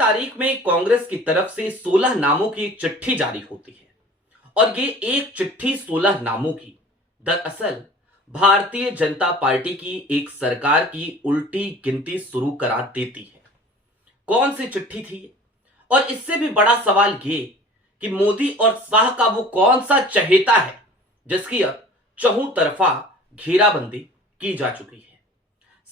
तारीख में कांग्रेस की तरफ से 16 नामों की एक चिट्ठी जारी होती है और ये एक चिट्ठी 16 नामों की दरअसल भारतीय जनता पार्टी की एक सरकार की उल्टी गिनती शुरू करा देती है। कौन सी चिट्ठी थी ये? और इससे भी बड़ा सवाल ये कि मोदी और शाह का वो कौन सा चहेता है जिसकी अब चहुतरफा घेराबंदी की जा चुकी है।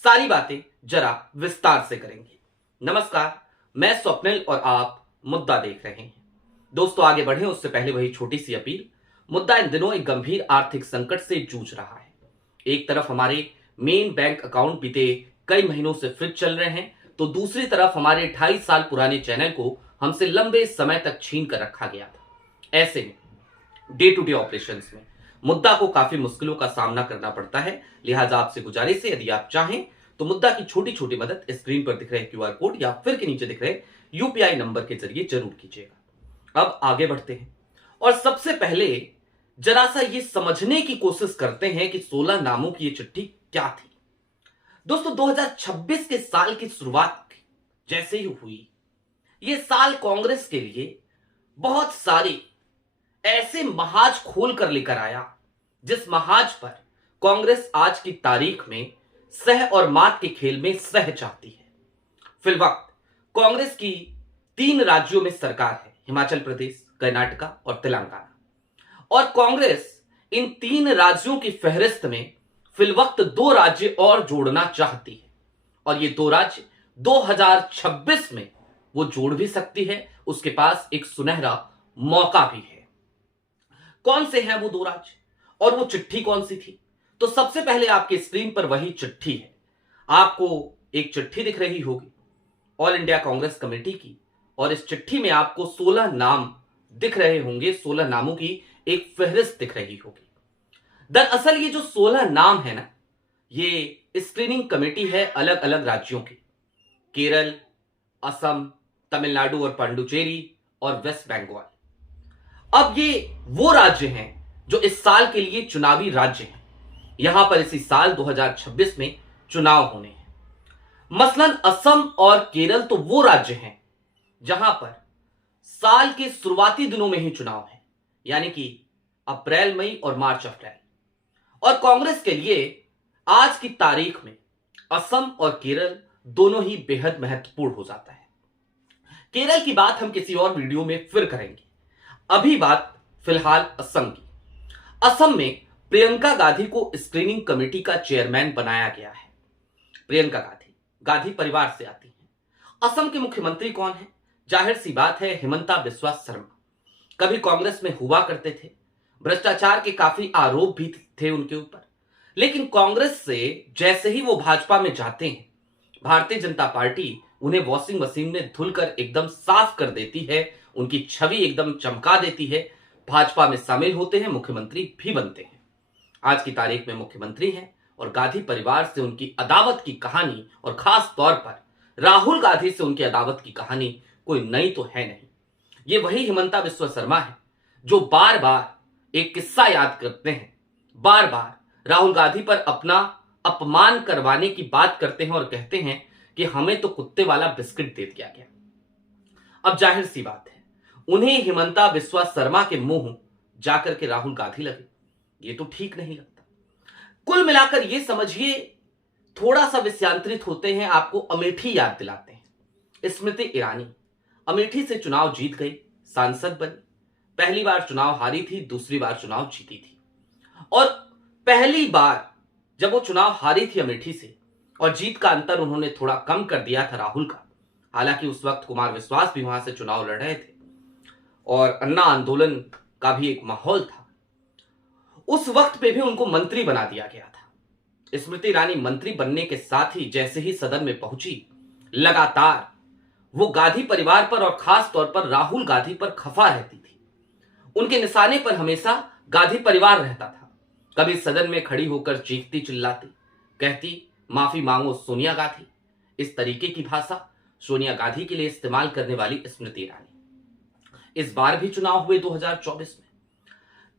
सारी बातें जरा विस्तार से करेंगे। नमस्कार, मैं स्वप्निल और आप मुद्दा देख रहे हैं। दोस्तों, आगे बढ़े उससे पहले वही छोटी सी अपील। मुद्दा इन दिनों एक गंभीर आर्थिक संकट से जूझ रहा है। एक तरफ हमारे मेन बैंक अकाउंट बीते कई महीनों से फ्रीज चल रहे हैं, तो दूसरी तरफ हमारे 28 साल पुराने चैनल को हमसे लंबे समय तक छीन कर रखा गया था। ऐसे में डे टू डे ऑपरेशंस में मुद्दा को काफी मुश्किलों का सामना करना पड़ता है। लिहाजा आपसे गुजारिश है, यदि आप चाहें तो मुद्दा की छोटी छोटी मदद स्क्रीन पर दिख रहे क्यूआर कोड या फिर के नीचे दिख रहे यूपीआई नंबर के जरिए जरूर कीजिएगा। अब आगे बढ़ते हैं और सबसे पहले जरा सा ये समझने की कोशिश करते हैं कि 16 नामों की ये चिट्ठी क्या थी। दोस्तों, 2026 के साल की शुरुआत जैसे ही हुई, ये साल कांग्रेस के लिए बहुत सारे ऐसे महाज खोल कर लेकर आया जिस महाज पर कांग्रेस आज की तारीख में सह और मात के खेल में सह चाहती है। फिलवक्त कांग्रेस की 3 राज्यों में सरकार है, हिमाचल प्रदेश, कर्नाटका और तेलंगाना। और कांग्रेस इन 3 राज्यों की फहरिस्त में फिलवक्त 2 राज्य और जोड़ना चाहती है और ये 2 राज्य 2026 में वो जोड़ भी सकती है। उसके पास एक सुनहरा मौका भी है। कौन से हैं वो 2 राज्य और वो चिट्ठी कौन सी थी? तो सबसे पहले आपके स्क्रीन पर वही चिट्ठी है। आपको एक चिट्ठी दिख रही होगी ऑल इंडिया कांग्रेस कमेटी की, और इस चिट्ठी में आपको 16 नाम दिख रहे होंगे। 16 नामों की एक फहरिस्त दिख रही होगी। दरअसल ये जो 16 नाम है ना, ये स्क्रीनिंग कमेटी है अलग अलग राज्यों की, केरल, असम, तमिलनाडु और पांडुचेरी और वेस्ट बंगाल। अब ये वो राज्य हैं जो इस साल के लिए चुनावी राज्य हैं। यहां पर इसी साल 2026 में चुनाव होने हैं। मसलन असम और केरल तो वो राज्य हैं जहां पर साल के शुरुआती दिनों में ही चुनाव है, यानी कि अप्रैल मई और मार्च अप्रैल। और कांग्रेस के लिए आज की तारीख में असम और केरल दोनों ही बेहद महत्वपूर्ण हो जाता है। केरल की बात हम किसी और वीडियो में फिर करेंगे। अभी बात फिलहाल असम की। असम में प्रियंका गांधी को स्क्रीनिंग कमेटी का चेयरमैन बनाया गया है। प्रियंका गांधी गांधी परिवार से आती हैं। असम के मुख्यमंत्री कौन है? जाहिर सी बात है, हिमंता बिस्वा शर्मा। कभी कांग्रेस में हुआ करते थे, भ्रष्टाचार के काफी आरोप भी थे उनके ऊपर, लेकिन कांग्रेस से जैसे ही वो भाजपा में जाते हैं, भारतीय जनता पार्टी उन्हें वॉशिंग मशीन में धुलकर एकदम साफ कर देती है, उनकी छवि एकदम चमका देती है। भाजपा में शामिल होते हैं, मुख्यमंत्री भी बनते हैं। आज की तारीख में मुख्यमंत्री हैं और गांधी परिवार से उनकी अदावत की कहानी, और खास तौर पर राहुल गांधी से उनकी अदावत की कहानी कोई नई तो है नहीं। ये वही हिमंता बिस्वा शर्मा है जो बार बार एक किस्सा याद करते हैं, बार बार राहुल गांधी पर अपना अपमान करवाने की बात करते हैं और कहते हैं कि हमें तो कुत्ते वाला बिस्किट दे दिया गया। अब जाहिर सी बात है, उन्हें हिमंता बिस्वा शर्मा के मुंह जाकर के राहुल गांधी लगे, ये तो ठीक नहीं लगता। कुल मिलाकर ये समझिए, थोड़ा सा विषयांतरित होते हैं, आपको अमेठी याद दिलाते हैं। स्मृति ईरानी अमेठी से चुनाव जीत गई, सांसद बनी। पहली बार चुनाव हारी थी, दूसरी बार चुनाव जीती थी। और पहली बार जब वो चुनाव हारी थी अमेठी से, और जीत का अंतर उन्होंने थोड़ा कम कर दिया था राहुल का। हालांकि उस वक्त कुमार विश्वास भी वहां से चुनाव लड़ रहे थे और अन्ना आंदोलन का भी एक माहौल था। उस वक्त पे भी उनको मंत्री बना दिया गया था। स्मृति ईरानी मंत्री बनने के साथ ही जैसे ही सदन में पहुंची, लगातार वो गांधी परिवार पर और खास तौर पर राहुल गांधी पर खफा रहती थी। उनके निशाने पर हमेशा गांधी परिवार रहता था। कभी सदन में खड़ी होकर चीखती चिल्लाती, कहती माफी मांगो सोनिया गांधी। इस तरीके की भाषा सोनिया गांधी के लिए इस्तेमाल करने वाली स्मृति ईरानी। इस बार भी चुनाव हुए 2024 में।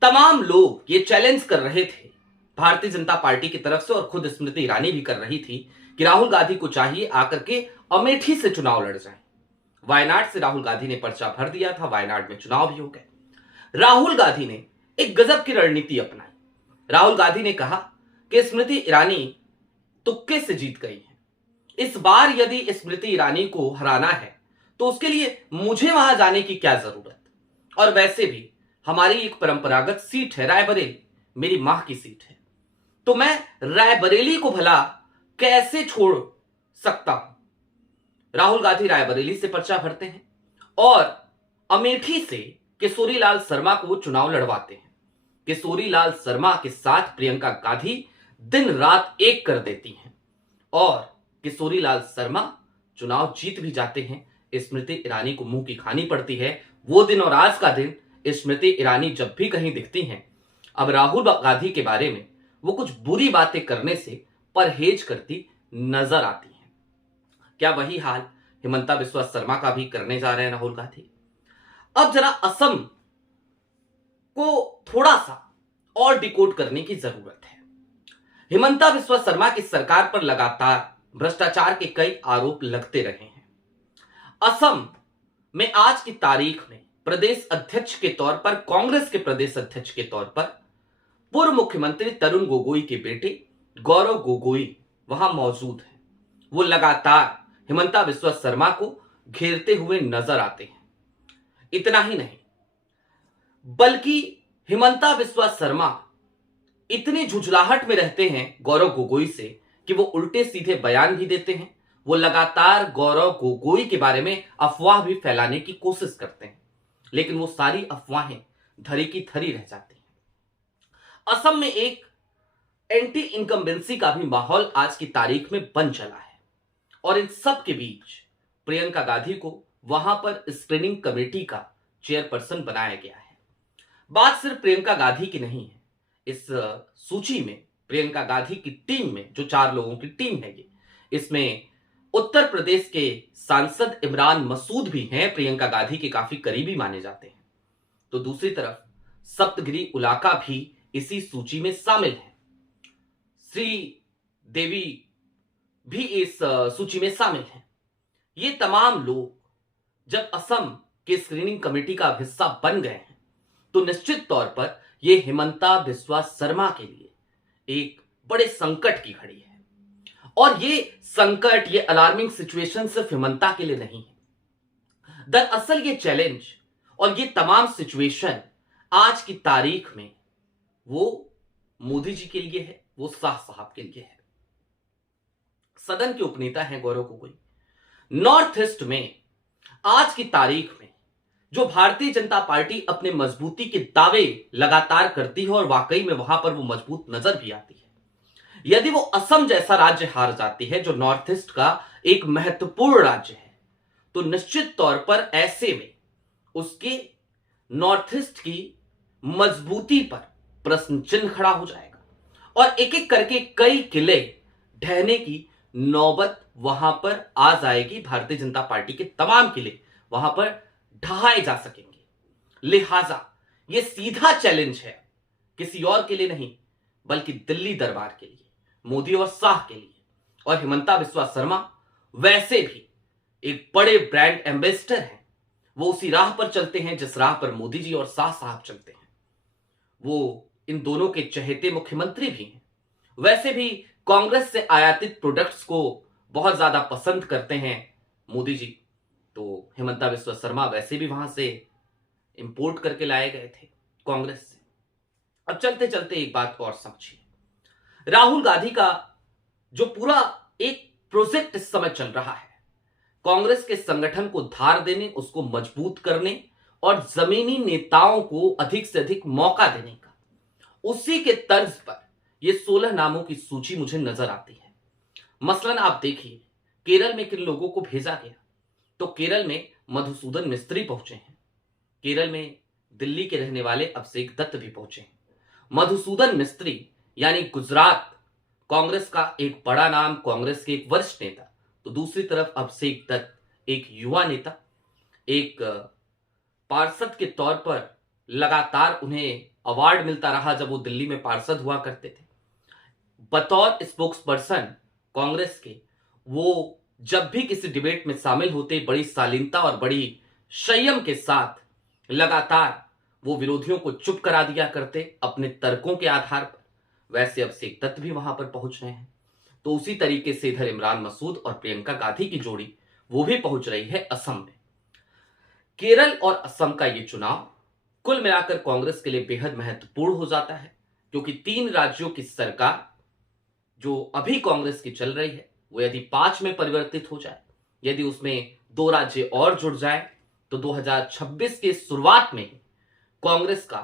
तमाम लोग ये चैलेंज कर रहे थे भारतीय जनता पार्टी की तरफ से, और खुद स्मृति ईरानी भी कर रही थी कि राहुल गांधी को चाहिए आकर के अमेठी से चुनाव लड़ जाए। वायनाड से राहुल गांधी ने पर्चा भर दिया था, वायनाड में चुनाव भी हो गए। राहुल गांधी ने एक गजब की रणनीति अपनाई। राहुल गांधी ने कहा कि स्मृति ईरानी तुक्के से जीत गई है, इस बार यदि स्मृति ईरानी को हराना है तो उसके लिए मुझे वहां जाने की क्या जरूरत, और वैसे भी हमारी एक परंपरागत सीट है रायबरेली, मेरी मां की सीट है, तो मैं रायबरेली को भला कैसे छोड़ सकता हूं। राहुल गांधी रायबरेली से पर्चा भरते हैं और अमेठी से किशोरीलाल शर्मा को वो चुनाव लड़वाते हैं। किशोरीलाल शर्मा के साथ प्रियंका गांधी दिन रात एक कर देती हैं और किशोरीलाल शर्मा चुनाव जीत भी जाते हैं। स्मृति ईरानी को मुंह की खानी पड़ती है वो दिन और आज का दिन। स्मृति ईरानी जब भी कहीं दिखती हैं, अब राहुल गांधी के बारे में वो कुछ बुरी बातें करने से परहेज करती नजर आती हैं। क्या वही हाल हिमंता बिस्वा शर्मा का भी करने जा रहे हैं राहुल गांधी? अब जरा असम को थोड़ा सा और डिकोड करने की जरूरत है। हिमंता बिस्वा शर्मा की सरकार पर लगातार भ्रष्टाचार के कई आरोप लगते रहे हैं। असम में आज की तारीख में प्रदेश अध्यक्ष के तौर पर, कांग्रेस के प्रदेश अध्यक्ष के तौर पर पूर्व मुख्यमंत्री तरुण गोगोई के बेटे गौरव गोगोई वहां मौजूद हैं। वो लगातार हिमंता बिस्वा शर्मा को घेरते हुए नजर आते हैं। इतना ही नहीं, बल्कि हिमंता बिस्वा शर्मा इतनी झुंझलाहट में रहते हैं गौरव गोगोई से कि वो उल्टे सीधे बयान भी देते हैं। वो लगातार गौरव गोगोई के बारे में अफवाह भी फैलाने की कोशिश करते हैं, लेकिन वो सारी अफवाहें धरी की धरी रह जाती हैं। असम में एक एंटी इनकम्बेंसी का भी माहौल आज की तारीख में बन चला है और इन सब के बीच प्रियंका गांधी को वहां पर स्क्रीनिंग कमेटी का चेयरपर्सन बनाया गया है। बात सिर्फ प्रियंका गांधी की नहीं है। इस सूची में प्रियंका गांधी की टीम में जो 4 लोगों की टीम है, इसमें उत्तर प्रदेश के सांसद इमरान मसूद भी हैं, प्रियंका गांधी के काफी करीबी माने जाते हैं। तो दूसरी तरफ सप्तगिरी उलाका भी इसी सूची में शामिल है। श्री देवी भी इस सूची में शामिल हैं। ये तमाम लोग जब असम के स्क्रीनिंग कमेटी का हिस्सा बन गए हैं तो निश्चित तौर पर यह हिमंता बिस्वा शर्मा के लिए एक बड़े संकट की घड़ी है। और ये संकट, ये अलार्मिंग सिचुएशन सिर्फ हिमंता के लिए नहीं है। दरअसल ये चैलेंज और ये तमाम सिचुएशन आज की तारीख में वो मोदी जी के लिए है, वो शाह साहब के लिए है। सदन के उपनेता हैं गौरव गोगोई। नॉर्थ ईस्ट में आज की तारीख में जो भारतीय जनता पार्टी अपने मजबूती के दावे लगातार करती है और वाकई में वहां पर वो मजबूत नजर भी आती है, यदि वो असम जैसा राज्य हार जाती है जो नॉर्थ ईस्ट का एक महत्वपूर्ण राज्य है, तो निश्चित तौर पर ऐसे में उसके नॉर्थ ईस्ट की मजबूती पर प्रश्न चिन्ह खड़ा हो जाएगा और एक एक करके कई किले ढहने की नौबत वहां पर आ जाएगी। भारतीय जनता पार्टी के तमाम किले वहां पर ढहाए जा सकेंगे। लिहाजा यह सीधा चैलेंज है किसी और के लिए नहीं, बल्कि दिल्ली दरबार के लिए, मोदी और शाह के लिए। और हिमंता बिस्वा शर्मा वैसे भी एक बड़े ब्रांड एम्बेसडर हैं। वो उसी राह पर चलते हैं जिस राह पर मोदी जी और शाह साहब चलते हैं। वो इन दोनों के चहेते मुख्यमंत्री भी हैं। वैसे भी कांग्रेस से आयातित प्रोडक्ट्स को बहुत ज्यादा पसंद करते हैं मोदी जी, तो हिमंता बिस्वा शर्मा वैसे भी वहां से इंपोर्ट करके लाए गए थे कांग्रेस से। अब चलते चलते एक बात और समझिए, राहुल गांधी का जो पूरा एक प्रोजेक्ट इस समय चल रहा है, कांग्रेस के संगठन को धार देने, उसको मजबूत करने और जमीनी नेताओं को अधिक से अधिक मौका देने का, उसी के तर्ज पर यह 16 नामों की सूची मुझे नजर आती है। मसलन आप देखिए केरल में किन लोगों को भेजा गया, तो केरल में मधुसूदन मिस्त्री पहुंचे हैं। केरल में दिल्ली के रहने वाले अभिषेक दत्त भी पहुंचे हैं। मधुसूदन मिस्त्री यानी गुजरात कांग्रेस का एक बड़ा नाम, कांग्रेस के एक वरिष्ठ नेता, तो दूसरी तरफ अभिषेक दत्त एक युवा नेता, एक पार्षद के तौर पर लगातार उन्हें अवार्ड मिलता रहा जब वो दिल्ली में पार्षद हुआ करते थे। बतौर स्पोक्स पर्सन कांग्रेस के वो जब भी किसी डिबेट में शामिल होते बड़ी शालीनता और बड़ी संयम के साथ लगातार वो विरोधियों को चुप करा दिया करते अपने तर्कों के आधार पर। वैसे अब शेख दत्त भी वहां पर पहुंच रहे हैं, तो उसी तरीके से इधर इमरान मसूद और प्रियंका गांधी की जोड़ी वो भी पहुंच रही है असम में। केरल और असम का ये चुनाव कुल मिलाकर कांग्रेस के लिए बेहद महत्वपूर्ण हो जाता है, क्योंकि 3 राज्यों की सरकार जो अभी कांग्रेस की चल रही है वो यदि 5 में परिवर्तित हो जाए, यदि उसमें 2 राज्य और जुड़ जाए, तो 2026 के शुरुआत में ही कांग्रेस का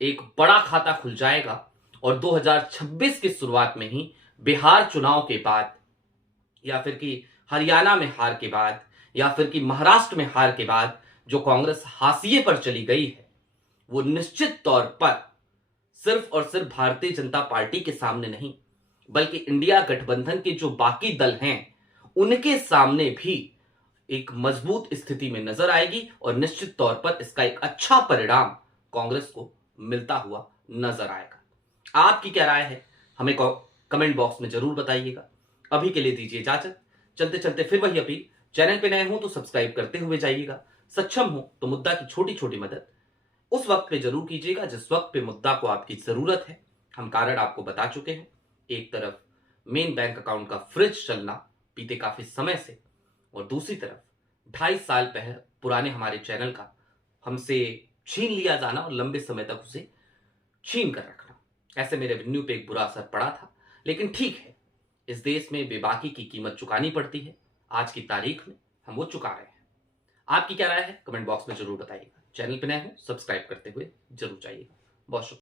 एक बड़ा खाता खुल जाएगा और 2026 की शुरुआत में ही बिहार चुनाव के बाद या फिर कि हरियाणा में हार के बाद या फिर कि महाराष्ट्र में हार के बाद जो कांग्रेस हाशिए पर चली गई है, वो निश्चित तौर पर सिर्फ और सिर्फ भारतीय जनता पार्टी के सामने नहीं, बल्कि इंडिया गठबंधन के जो बाकी दल हैं उनके सामने भी एक मजबूत स्थिति में नजर आएगी और निश्चित तौर पर इसका एक अच्छा परिणाम कांग्रेस को मिलता हुआ नजर आएगा। आपकी क्या राय है हमें कमेंट बॉक्स में जरूर बताइएगा। अभी के लिए दीजिए इजाजत। चलते चलते फिर वही अपील, चैनल पे नए हो तो सब्सक्राइब करते हुए जाइएगा। सक्षम हो तो मुद्दा की छोटी छोटी मदद उस वक्त पे जरूर कीजिएगा जिस वक्त पे मुद्दा को आपकी जरूरत है। हम कारण आपको बता चुके हैं। एक तरफ मेन बैंक अकाउंट का फ्रिज चलना बीते काफी समय से, और दूसरी तरफ 2.5 साल पहले पुराने हमारे चैनल का हमसे छीन लिया जाना और लंबे समय तक उसे छीन कर रखना। ऐसे मेरे रेवेन्यू पे एक बुरा असर पड़ा था, लेकिन ठीक है, इस देश में बेबाकी की कीमत चुकानी पड़ती है। आज की तारीख में हम वो चुका रहे हैं। आपकी क्या राय है कमेंट बॉक्स में जरूर बताइएगा। चैनल पे नए हो सब्सक्राइब करते हुए जरूर जाइएगा। बहुत शुक्रिया।